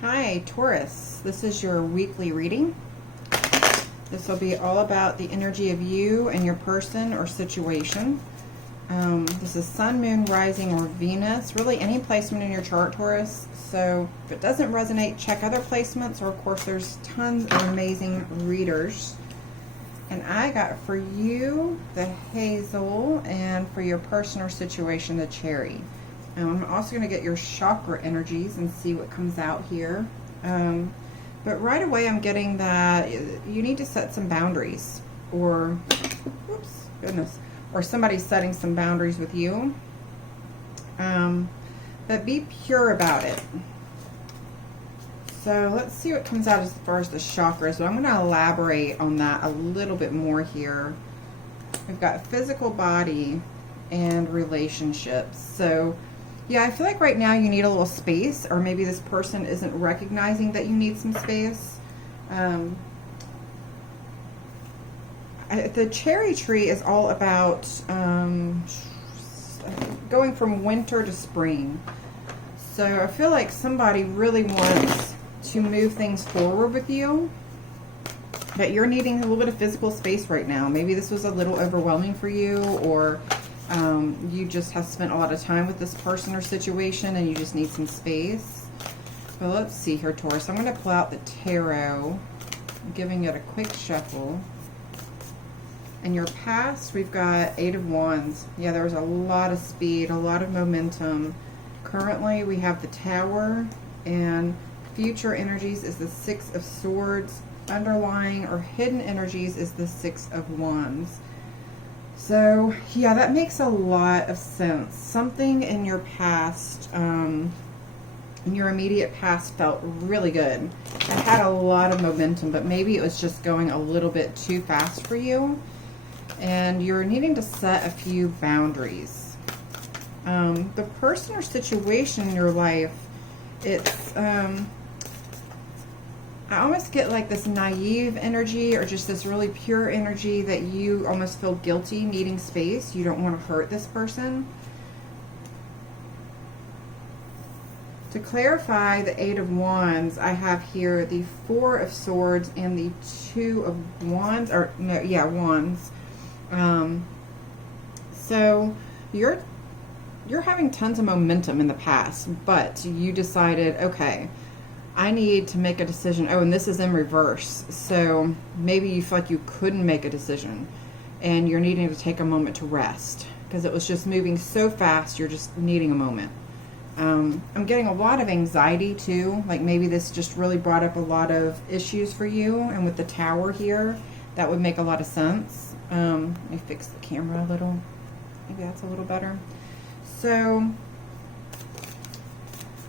Hi, Taurus. This is your weekly reading. This will be all about the energy of you and your person or situation. This is Sun, Moon, Rising, or Venus. Really any placement in your chart, Taurus. So if it doesn't resonate, check other placements, or of course there's tons of amazing readers. And I got for you the hazel, and for your person or situation, the cherry. I'm also going to get your chakra energies and see what comes out here. But right away I'm getting that you need to set some boundaries, or, whoops, goodness, or somebody's setting some boundaries with you. But be pure about it. So let's see what comes out as far as the chakras. So I'm going to elaborate on that a little bit more here. We've got physical body and relationships. So yeah, I feel like right now you need a little space, or maybe this person isn't recognizing that you need some space. The cherry tree is all about going from winter to spring. So I feel like somebody really wants to move things forward with you, but you're needing a little bit of physical space right now. Maybe this was a little overwhelming for you, or you just have spent a lot of time with this person or situation and you just need some space. But let's see here, Taurus. I'm going to pull out the tarot, giving it a quick shuffle. In your past, we've got 8 of Wands. Yeah, there was a lot of speed, a lot of momentum. Currently, we have the Tower, and future energies is the 6 of Swords. Underlying or hidden energies is the 6 of Wands. So, yeah, that makes a lot of sense. Something in your past, in your immediate past, felt really good. It had a lot of momentum, but maybe it was just going a little bit too fast for you. And you're needing to set a few boundaries. The person or situation in your life, it's, I almost get like this naive energy, or just this really pure energy that you almost feel guilty needing space. You don't want to hurt this person. To clarify the 8 of Wands, I have here the 4 of Swords and the 2 of Wands, or no, yeah, Wands. So you're having tons of momentum in the past, but you decided, okay, I need to make a decision. Oh, and this is in reverse. So maybe you feel like you couldn't make a decision and you're needing to take a moment to rest because it was just moving so fast. You're just needing a moment. I'm getting a lot of anxiety too. Like maybe this just really brought up a lot of issues for you. And with the Tower here, that would make a lot of sense. Let me fix the camera a little. Maybe that's a little better. So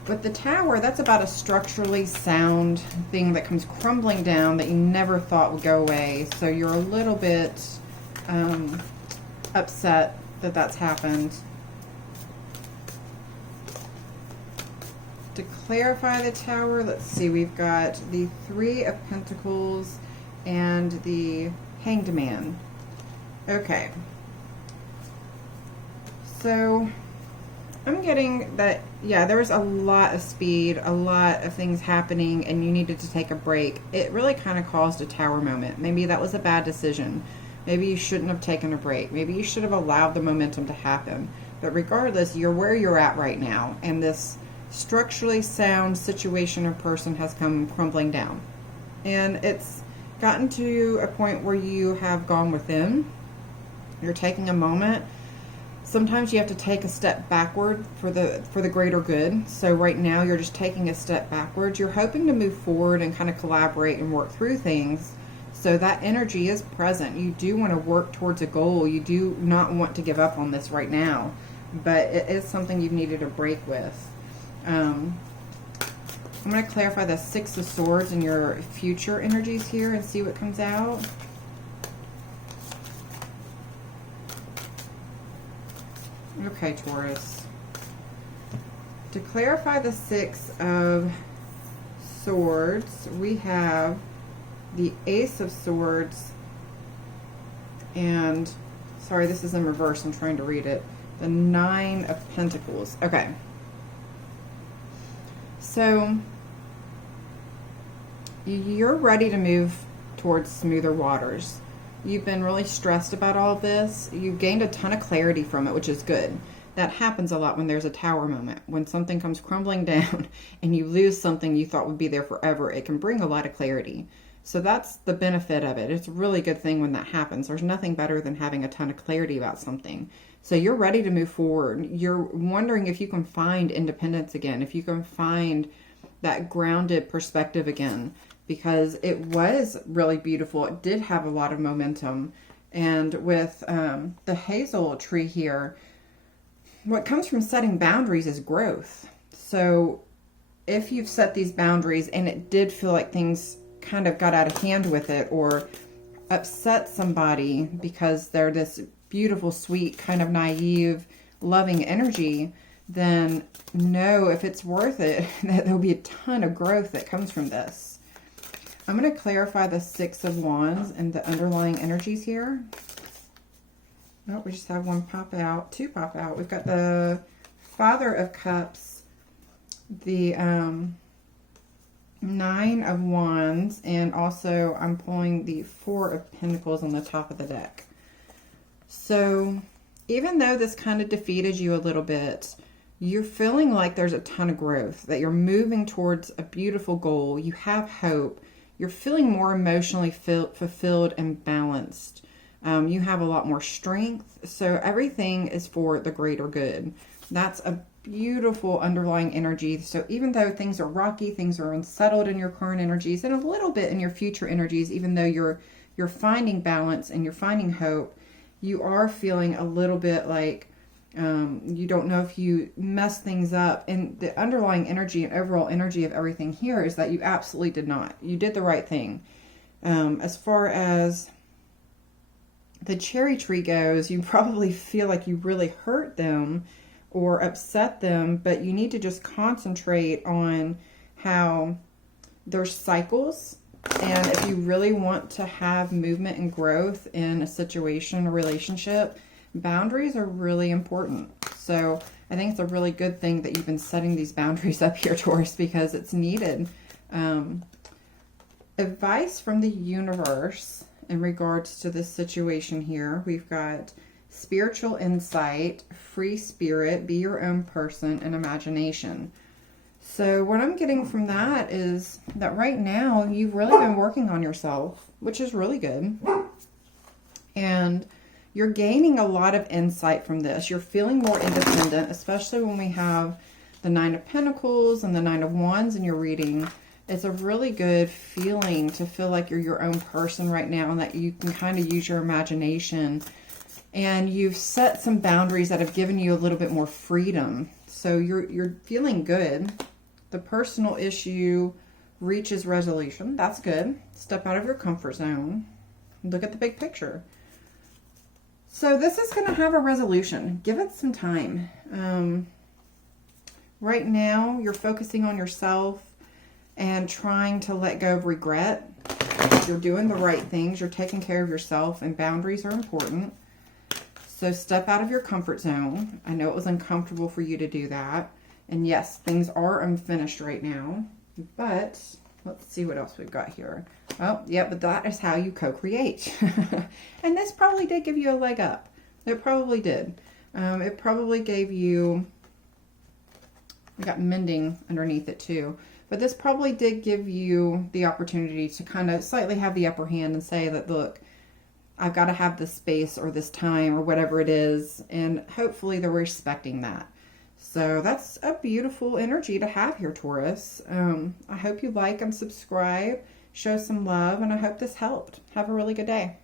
with the Tower, that's about a structurally sound thing that comes crumbling down that you never thought would go away. So you're a little bit upset that that's happened. To clarify the Tower, let's see, we've got the 3 of Pentacles and the Hanged Man. Okay. So I'm getting that, yeah, there was a lot of speed, a lot of things happening, and you needed to take a break. It really kind of caused a Tower moment. Maybe that was a bad decision. Maybe you shouldn't have taken a break. Maybe you should have allowed the momentum to happen. But regardless, you're where you're at right now, and this structurally sound situation or person has come crumbling down. And it's gotten to a point where you have gone within. You're taking a moment. Sometimes you have to take a step backward for the greater good. So right now you're just taking a step backwards. You're hoping to move forward and kind of collaborate and work through things. So that energy is present. You do want to work towards a goal. You do not want to give up on this right now. But it is something you've needed a break with. I'm going to clarify the 6 of Swords and your future energies here and see what comes out. Okay, Taurus. To clarify the 6 of Swords, we have the Ace of Swords and, sorry, this is in reverse. I'm trying to read it. The 9 of Pentacles. Okay. So you're ready to move towards smoother waters. You've been really stressed about all of this. You've gained a ton of clarity from it, which is good. That happens a lot when there's a tower moment. When something comes crumbling down and you lose something you thought would be there forever, it can bring a lot of clarity. So that's the benefit of it. It's a really good thing when that happens. There's nothing better than having a ton of clarity about something. So you're ready to move forward. You're wondering if you can find independence again, if you can find that grounded perspective again, because it was really beautiful. It did have a lot of momentum. And with the hazel tree here, what comes from setting boundaries is growth. So if you've set these boundaries and it did feel like things kind of got out of hand with it, or upset somebody because they're this beautiful, sweet, kind of naive, loving energy, then know if it's worth it, that there'll be a ton of growth that comes from this. I'm going to clarify the Six of Wands and the underlying energies here. Oh, we just have one pop out, two pop out. We've got the Father of Cups, the Nine of Wands, and also I'm pulling the Four of Pentacles on the top of the deck. So even though this kind of defeated you a little bit, you're feeling like there's a ton of growth, that you're moving towards a beautiful goal. You have hope. You're feeling more emotionally fulfilled and balanced. You have a lot more strength. So everything is for the greater good. That's a beautiful underlying energy. So even though things are rocky, things are unsettled in your current energies, and a little bit in your future energies, even though you're finding balance and you're finding hope, you are feeling a little bit like you don't know if you mess things up. And the underlying energy and overall energy of everything here is that you absolutely did not. You did the right thing. As far as the cherry tree goes, you probably feel like you really hurt them or upset them, but you need to just concentrate on how there's cycles. And if you really want to have movement and growth in a situation, a relationship, boundaries are really important. So I think it's a really good thing that you've been setting these boundaries up here, Taurus, because it's needed. Advice from the universe in regards to this situation here. We've got spiritual insight, free spirit, be your own person, and imagination. So what I'm getting from that is that right now you've really been working on yourself, which is really good. And you're gaining a lot of insight from this. You're feeling more independent, especially when we have the Nine of Pentacles and the Nine of Wands in your reading. It's a really good feeling to feel like you're your own person right now and that you can kind of use your imagination. And you've set some boundaries that have given you a little bit more freedom. So you're feeling good. The personal issue reaches resolution. That's good. Step out of your comfort zone. Look at the big picture. So this is going to have a resolution. Give it some time. Right now, you're focusing on yourself and trying to let go of regret. You're doing the right things. You're taking care of yourself, and boundaries are important. So step out of your comfort zone. I know it was uncomfortable for you to do that. And yes, things are unfinished right now. But let's see what else we've got here. Oh, yeah, but that is how you co-create. And this probably did give you a leg up. It probably did. It probably gave you... we got mending underneath it too. But this probably did give you the opportunity to kind of slightly have the upper hand and say that, look, I've got to have this space or this time or whatever it is. And hopefully they're respecting that. So that's a beautiful energy to have here, Taurus. I hope you like and subscribe, show some love, and I hope this helped. Have a really good day.